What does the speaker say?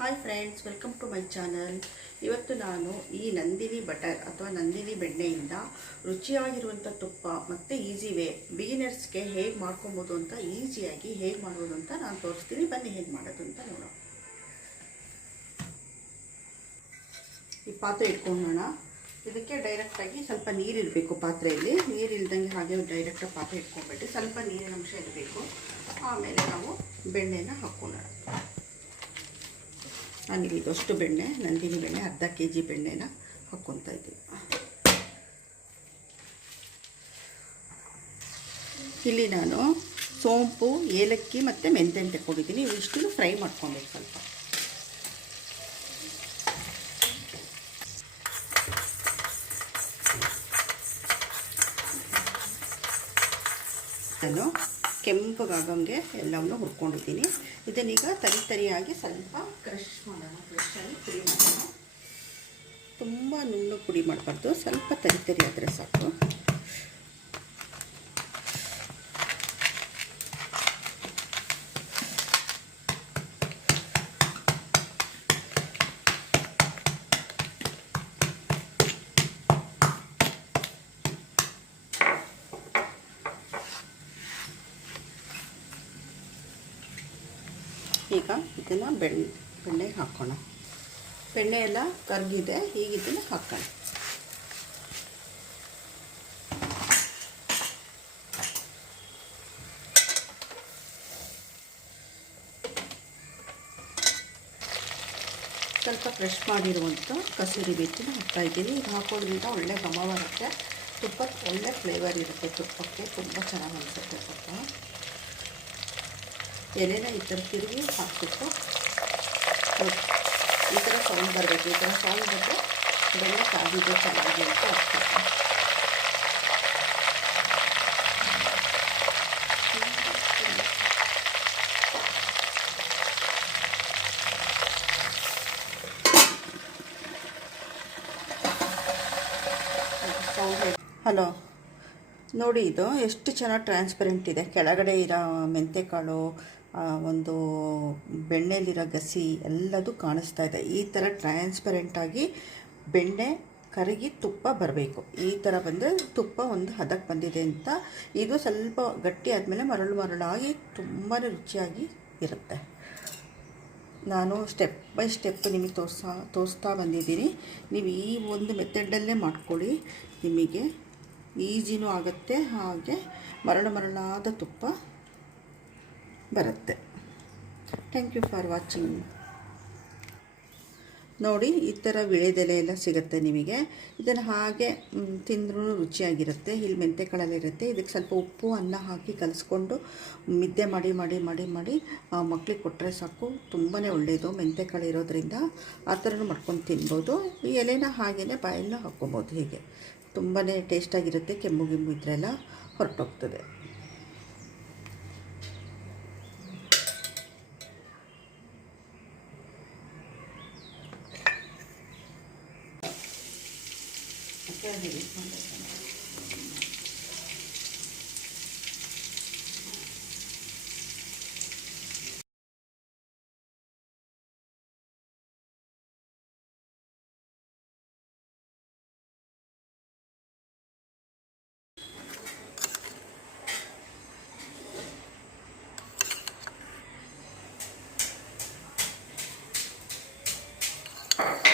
Hi friends welcome to my channel ಇವತ್ತು ನಾನು ಈ ನಂದಿನಿ ಬಟರ್ ಅಥವಾ ನಂದಿನಿ ಬೆಣ್ಣೆಯಿಂದ ರುಚಿಯಾಗಿರುವಂಥ ತುಪ್ಪ ಮತ್ತು ಈಸಿ ವೇ ಬಿಗಿನರ್ಸ್ಗೆ ಹೇಗೆ ಮಾಡ್ಕೊಬೋದು ಅಂತ ಈಸಿಯಾಗಿ ಹೇಗೆ ಮಾಡೋದು ಅಂತ ನಾನು ತೋರಿಸ್ತೀನಿ. ಬನ್ನಿ ಹೇಗೆ ಮಾಡೋದು ಅಂತ ನೋಡೋಣ. ಈ ಪಾತ್ರೆ ಇಟ್ಕೊಳ್ಳೋಣ ಇದಕ್ಕೆ ಡೈರೆಕ್ಟಾಗಿ ಸ್ವಲ್ಪ ನೀರಿರಬೇಕು ಪಾತ್ರೆಯಲ್ಲಿ. ನೀರಿಲ್ದಂಗೆ ಹಾಗೆ ಡೈರೆಕ್ಟಾಗಿ ಪಾತ್ರೆ ಇಟ್ಕೊಂಡ್ಬಿಟ್ಟು ಸ್ವಲ್ಪ ನೀರಿನ ಅಂಶ ಇರಬೇಕು. ಆಮೇಲೆ ನಾವು ಬೆಣ್ಣೆನ ಹಾಕ್ಕೊಳ್ಳೋಣ. ನಾನಿಲ್ಲಿ ಇದಷ್ಟು ಬೆಣ್ಣೆ, ನಂದಿನಿ ಬೆಣ್ಣೆ, ಅರ್ಧ ಕೆ ಜಿ ಬೆಣ್ಣೆನ ಹಾಕ್ಕೊತಾ ಇದ್ದೀನಿ ಇಲ್ಲಿ ನಾನು ಸೋಂಪು, ಏಲಕ್ಕಿ ಮತ್ತು ಮೆಂತೆನ ತಗೊಂಡಿದ್ದೀನಿ ಇವಿಷ್ಟು ಫ್ರೈ ಮಾಡ್ಕೊಬೇಕು ಸ್ವಲ್ಪ. ನಾನು ಕೆಂಪಗಾಗಂಗೆ ಎಲ್ಲವನ್ನು ಹುರ್ಕೊಂಡಿದ್ದೀನಿ. ಇದನ್ನೀಗ ತರಿ ತರಿಯಾಗಿ ಸ್ವಲ್ಪ ಕ್ರಷ್ ಮಾಡೋಣ, ಕ್ರಷ್ ಆಗಿ ಪುಡಿ ಮಾಡೋಣ. ತುಂಬ ನುಣ್ಣು ಪುಡಿ ಮಾಡಬಾರ್ದು. ಸ್ವಲ್ಪ ತರಿ ತರಿ ಆದರೆ ಸಾಕು. ಈಗ ಇದನ್ನು ಬೆಣ್ಣೆ ಬೆಣ್ಣೆಗೆ ಹಾಕೋಣ. ಬೆಣ್ಣೆ ಎಲ್ಲ ಕರಗಿದೆ, ಈಗ ಇದನ್ನು ಹಾಕೋಣ. ಸ್ವಲ್ಪ ಫ್ರೆಶ್ ಮಾಡಿರುವಂಥ ಕಸೂರಿ ಬೇತಿನ ಹಾಕ್ತಾ ಇದ್ದೀನಿ. ಇದು ಹಾಕೋದ್ರಿಂದ ಒಳ್ಳೆ ಘಮ ಬರುತ್ತೆ ತುಪ್ಪ ಒಳ್ಳೆ ಫ್ಲೇವರ್ ಇರುತ್ತೆ ತುಪ್ಪಕ್ಕೆ. ತುಂಬ ಚೆನ್ನಾಗಿ ಅನಿಸುತ್ತೆ ತುಪ್ಪ ಎಲೆನ ಈ ಥರ ತಿರುಗಿ ಹಾಕ್ಬಿಟ್ಟು ಈ ಥರ ಸೌಂಡ್ ಬರಬೇಕು, ಈ ಥರ ಸೌಂಡ್ ಬಂದರೆ ಬೆಲ್ಲ ಕಾದಿದೆ ಚೆನ್ನಾಗಿ ಅಂತ ಹಾಕ್ಬೇಕು ಹಲೋ, ನೋಡಿ ಇದು ಎಷ್ಟು ಚೆನ್ನಾಗಿ ಟ್ರಾನ್ಸ್ಪರೆಂಟ್ ಇದೆ. ಕೆಳಗಡೆ ಇರೋ ಮೆಂತೆಕಾಳು ಒಂದು ಬೆಣ್ಣೆಯಲ್ಲಿರೋ ಗಸಿ ಎಲ್ಲದೂ ಕಾಣಿಸ್ತಾ ಇದೆ. ಈ ಥರ ಟ್ರಾನ್ಸ್ಪರೆಂಟಾಗಿ ಬೆಣ್ಣೆ ಕರಗಿ ತುಪ್ಪ ಬರಬೇಕು. ಈ ಥರ ಬಂದರೆ ತುಪ್ಪ ಒಂದು ಹದಕ್ಕೆ ಬಂದಿದೆ ಅಂತ. ಇದು ಸ್ವಲ್ಪ ಗಟ್ಟಿ ಆದಮೇಲೆ ಮರಳು ಮರಳಾಗಿ ತುಂಬಾ ರುಚಿಯಾಗಿ ಇರುತ್ತೆ. ನಾನು ಸ್ಟೆಪ್ ಬೈ ಸ್ಟೆಪ್ ನಿಮಗೆ ತೋರ್ಸಾ, ತೋರಿಸ್ತಾ ಬಂದಿದ್ದೀನಿ. ನೀವು ಈ ಒಂದು ಮೆಥಡಲ್ಲೇ ಮಾಡ್ಕೊಳ್ಳಿ. ನಿಮಗೆ ಈಜಿನೂ ಆಗುತ್ತೆ. ಹಾಗೆ ಮರಳು ಮರಳಾದ ತುಪ್ಪ ಬರುತ್ತೆ. ಥ್ಯಾಂಕ್ ಯು ಫಾರ್ ವಾಚಿಂಗ್ ನೋಡಿ, ಈ ಥರ ವಿಳೆದೆಲೆ ಎಲ್ಲ ಸಿಗುತ್ತೆ ನಿಮಗೆ. ಇದನ್ನು ಹಾಗೆ ತಿಂದ್ರೂ ರುಚಿಯಾಗಿರುತ್ತೆ ಇಲ್ಲಿ ಮೆಂತೆಕಳಲ್ಲಿರುತ್ತೆ ಇದಕ್ಕೆ ಸ್ವಲ್ಪ ಉಪ್ಪು, ಅನ್ನ ಹಾಕಿ ಕಲಿಸ್ಕೊಂಡು ಮಿದ್ದೆ ಮಾಡಿ ಮಾಡಿ ಮಾಡಿ ಮಾಡಿ ಮಕ್ಳಿಗೆ ಕೊಟ್ಟರೆ ಸಾಕು. ತುಂಬಾ ಒಳ್ಳೆಯದು ಮೆಂತೆಕಾಳು ಇರೋದ್ರಿಂದ ಆ ಥರನೂ ಮಾಡ್ಕೊಂಡು ತಿನ್ಬೋದು. ಈ ಎಲೆನ ಹಾಗೆಯೇ ಬಾಯಲ್ಲೂ ಹಾಕ್ಕೊಬೋದು ಹೀಗೆ. ತುಂಬಾ ಟೇಸ್ಟಾಗಿರುತ್ತೆ ಕೆಮ್ಮು ಗಿಮ್ಮು ಇದ್ರೆಲ್ಲ ಹೊರಟೋಗ್ತದೆ. Thank uh you. -huh.